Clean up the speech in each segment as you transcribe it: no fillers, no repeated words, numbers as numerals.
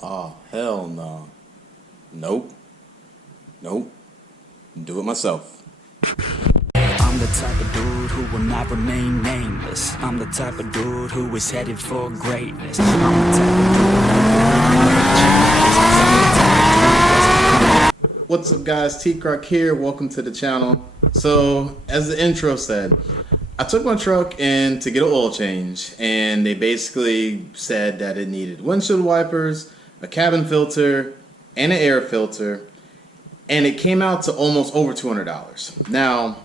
Oh, hell no. Nope. Nope. Do it myself. I'm the type of dude who will not remain nameless. I'm the type of dude who is headed for greatness. I'm the type of dude who will never change. I'm the type of dude who What's up, guys? T-Croc here. Welcome to the channel. So, as the intro said, I took my truck in to get an oil change, and they basically said that it needed windshield wipers, a cabin filter, and an air filter, and it came out to almost over $200. Now,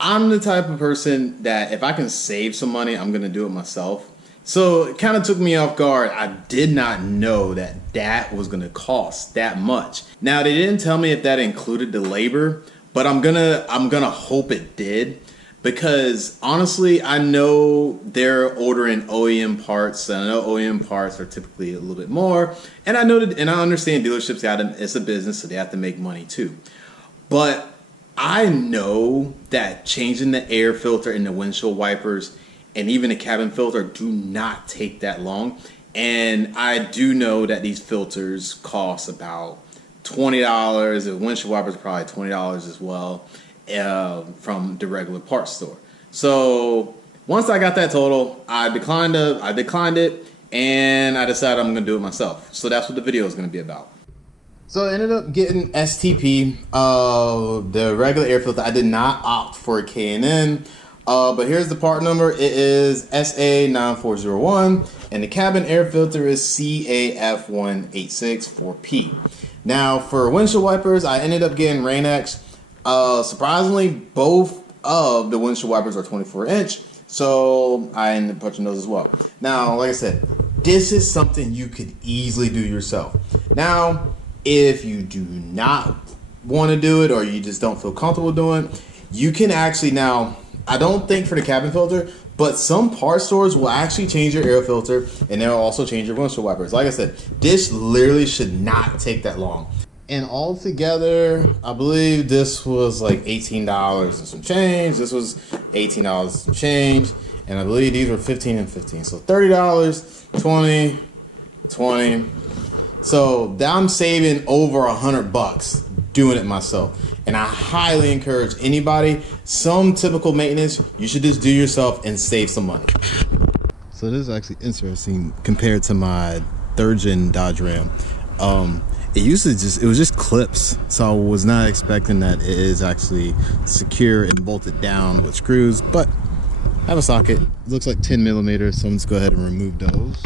I'm the type of person that if I can save some money, I'm going to do it myself. So it kind of took me off guard. I did not know that that was going to cost that much. Now, they didn't tell me if that included the labor, but I'm gonna hope it did, because honestly, I know they're ordering OEM parts. And I know OEM parts are typically a little bit more, and I know that, and I understand dealerships it's a business, so they have to make money too. But I know that changing the air filter and the windshield wipers and even the cabin filter do not take that long. And I do know that these filters cost about $20. The windshield wipers are probably $20 as well from the regular parts store. So once I got that total, I declined it, and I decided I'm going to do it myself. So that's what the video is going to be about. So I ended up getting STP, the regular air filter. I did not opt for a K&N, but here's the part number. It is SA9401, and the cabin air filter is CAF1864P. Now, for windshield wipers, I ended up getting Rain-X. Surprisingly, both of the windshield wipers are 24-inch, so I ended up purchasing those as well. Now, like I said, this is something you could easily do yourself. Now, if you do not want to do it, or you just don't feel comfortable doing it, you can actually, now, I don't think for the cabin filter, but some parts stores will actually change your air filter, and they'll also change your windshield wipers. Like I said, this literally should not take that long. And altogether, I believe this was like $18 and some change. This was $18 and some change. And I believe these were 15 and 15. So $30, 20, 20. So I'm saving over $100 doing it myself. And I highly encourage anybody, some typical maintenance, you should just do yourself and save some money. So this is actually interesting compared to my third gen Dodge Ram. It was just clips. So I was not expecting that it is actually secure and bolted down with screws, but I have a socket. It looks like 10 millimeters. So let's go ahead and remove those.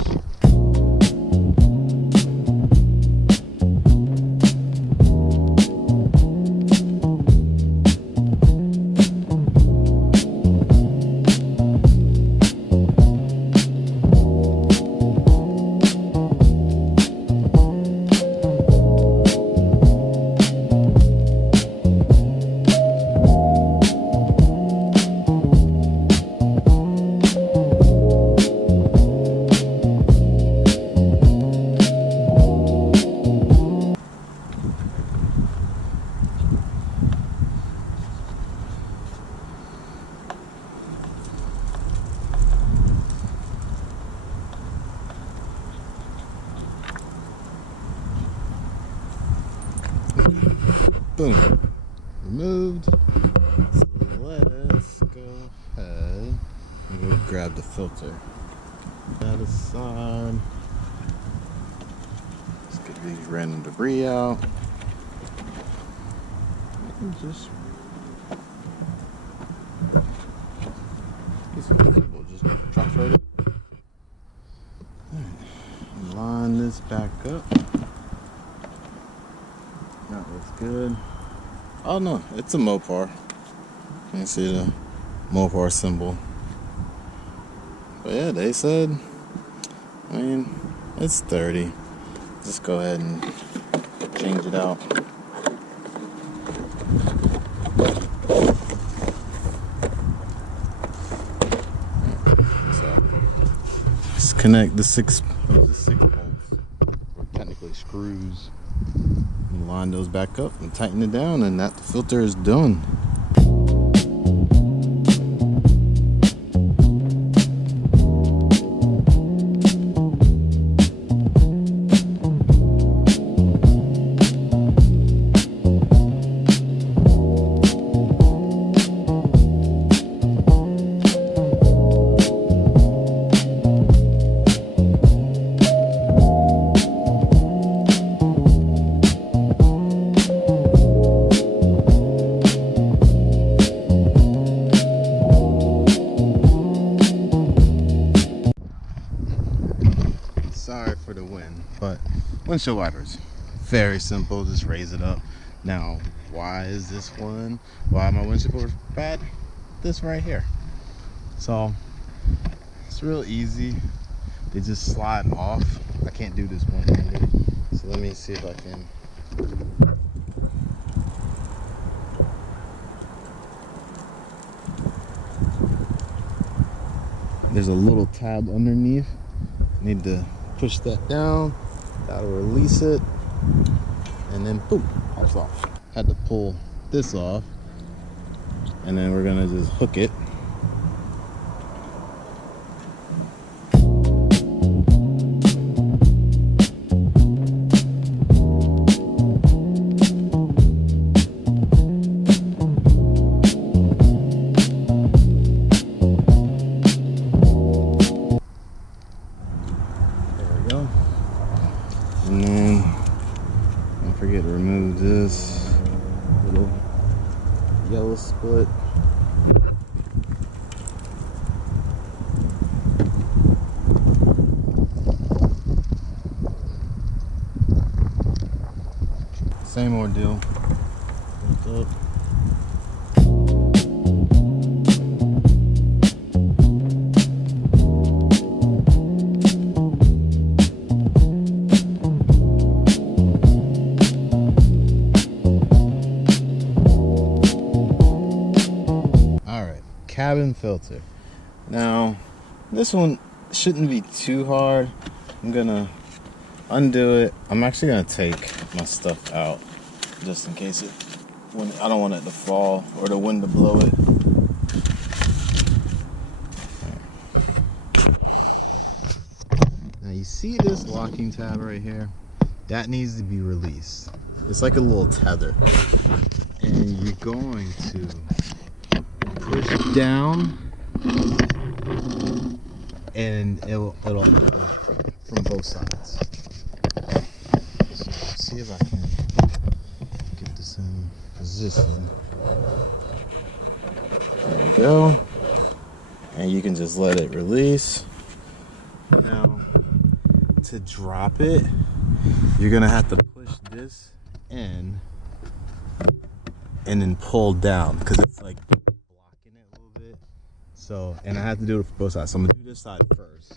Boom. Removed. So let's go ahead and go grab the filter. That aside. Let's get these random debris out. Just it's simple, just drop right in. Alright. Line this back up. That looks good. Oh no, it's a Mopar. You can see the Mopar symbol. But yeah, they said, I mean, it's 30. Just go ahead and change it out. So, just connect the six bolts, or technically screws. Line those back up and tighten it down, and that filter is done. But windshield wipers, very simple, just raise it up. Now, why is this one, why are my windshield wipers bad? This right here. So it's real easy, they just slide off. I can't do this one-handed, so let me see if I can. There's a little tab underneath. Need to push that down. That'll release it. And then boom, pops off. Had to pull this off. And then we're gonna just hook it. And then don't forget to remove this little yellow split. Same ordeal. Lift up. Cabin filter. Now this one shouldn't be too hard. I'm gonna undo it. I'm actually gonna take my stuff out just in case I don't want it to fall or the wind to blow it. Now you see this locking tab right here? That needs to be released. It's like a little tether, and you're going to push down, and it'll from both sides. So see if I can get this in position. There we go. And you can just let it release. Now, to drop it, you're gonna have to push this in and then pull down, because it's like so, and I have to do it for both sides. So I'm gonna do this side first.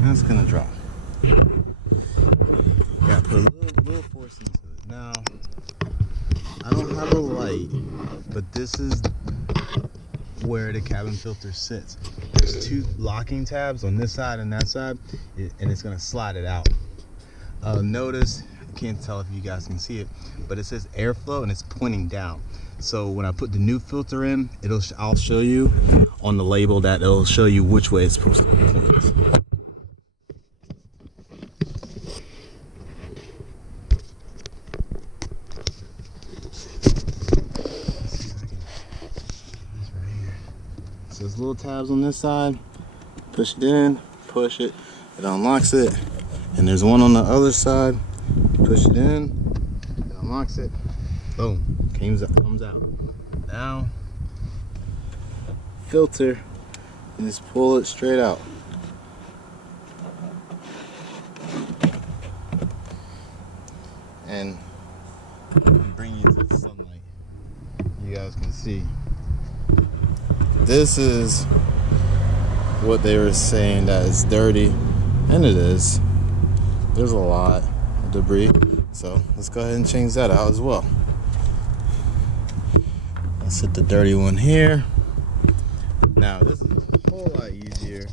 That's gonna drop. Put a little force into it. Now, I don't have a light, but this is where the cabin filter sits. There's two locking tabs on this side and that side, and it's gonna slide it out. Notice, I can't tell if you guys can see it, but it says airflow and it's pointing down. So when I put the new filter in, I'll show you on the label that it'll show you which way it's supposed to point. There's little tabs on this side. Push it in, push it, it unlocks it. And there's one on the other side. Push it in, it unlocks it. Boom, comes out. Now, filter, and just pull it straight out. And I'm bringing you to the sunlight. You guys can see. This is what they were saying that is dirty, and it is. There's a lot of debris, so let's go ahead and change that out as well. Let's hit the dirty one here. Now this is a whole lot easier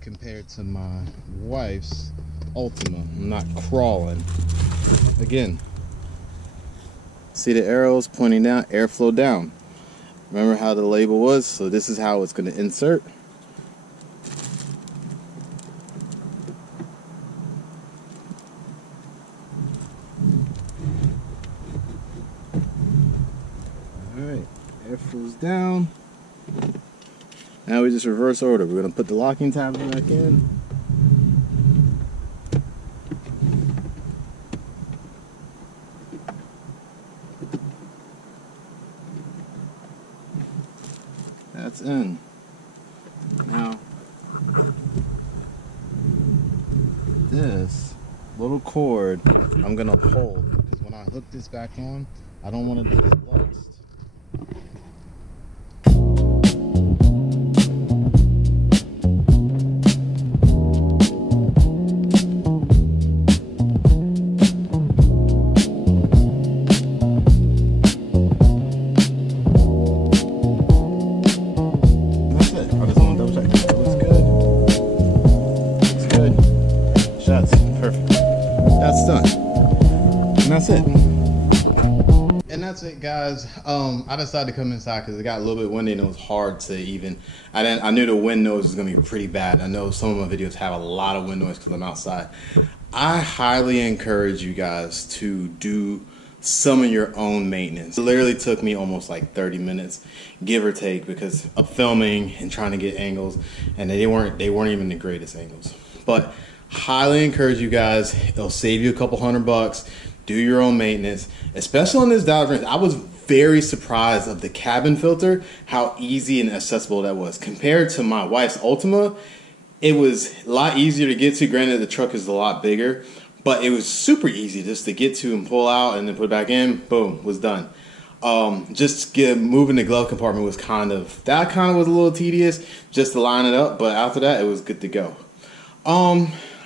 compared to my wife's Ultima. I'm not crawling. Again, see the arrows pointing down, airflow down. Remember how the label was? So this is how it's going to insert. Alright, air flows down. Now we just reverse order. We're gonna put the locking tabs back in. That's in. Now, this little cord I'm gonna hold because when I hook this back on, I don't want it to get lost. That's done. And that's it. And that's it, guys. I decided to come inside because it got a little bit windy and it was hard to even. I knew the wind noise was gonna be pretty bad. I know some of my videos have a lot of wind noise because I'm outside. I highly encourage you guys to do some of your own maintenance. It literally took me almost like 30 minutes, give or take, because of filming and trying to get angles, and they weren't even the greatest angles. But highly encourage you guys. It'll save you a couple $100. Do your own maintenance, especially on this Dodge Ram. I was very surprised of the cabin filter, how easy and accessible that was compared to my wife's Ultima. It was a lot easier to get to. Granted, the truck is a lot bigger, but it was super easy just to get to and pull out and then put it back in. Boom, was done. Moving the glove compartment was kind of was a little tedious just to line it up, but after that it was good to go.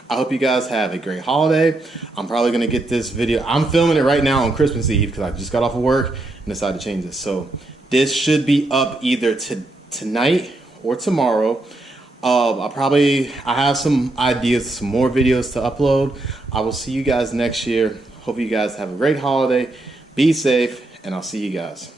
I hope you guys have a great holiday. I'm probably gonna get this video. I'm filming it right now on Christmas Eve because I just got off of work and decided to change this. So this should be up either tonight or tomorrow. I have some ideas, some more videos to upload. I will see you guys next year. Hope you guys have a great holiday. Be safe, and I'll see you guys.